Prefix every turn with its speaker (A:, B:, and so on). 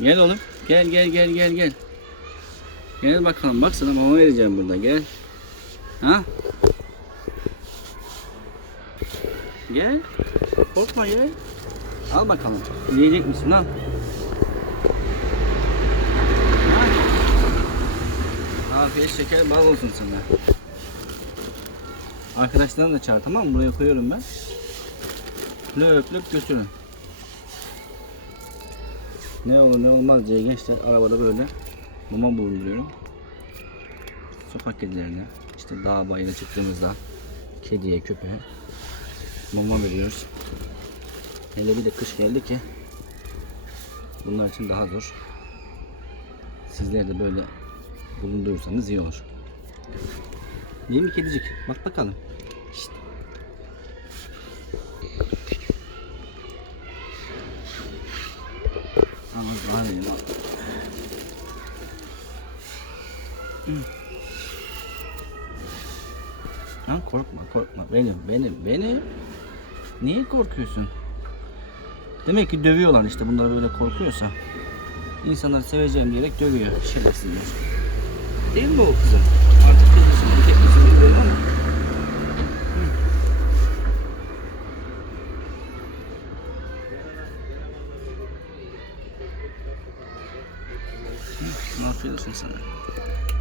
A: Gel oğlum. Gel gel gel gel gel. Gel bakalım. Bak sana mama vereceğim burada. Gel. Ha? Gel. Korkma gel. Al bakalım. Yiyecek misin lan? Ha? Afiyet şeker bal olsun sana. Arkadaşlarını da çağır tamam mı? Buraya koyuyorum ben. Löp löp götürün. Ne olur ne olmaz diye gençler arabada böyle mama bulunduruyorum. Sokak kedilerine işte dağ bayına çıktığımızda kediye köpeğe mama veriyoruz. Hele bir de kış geldi ki bunlar için daha zor. Sizler de böyle bulundurursanız iyi olur. Mi kedicik? Bak bakalım. Lan. Korkma korkma benim benim benim. Niye korkuyorsun? Demek ki dövüyorlar işte bunlar böyle korkuyorsa. İnsanlar seveceğim diyerek dövüyor şerefsizler. Değil mi o kızım? Artık kız mısın, erkek More fields and sun.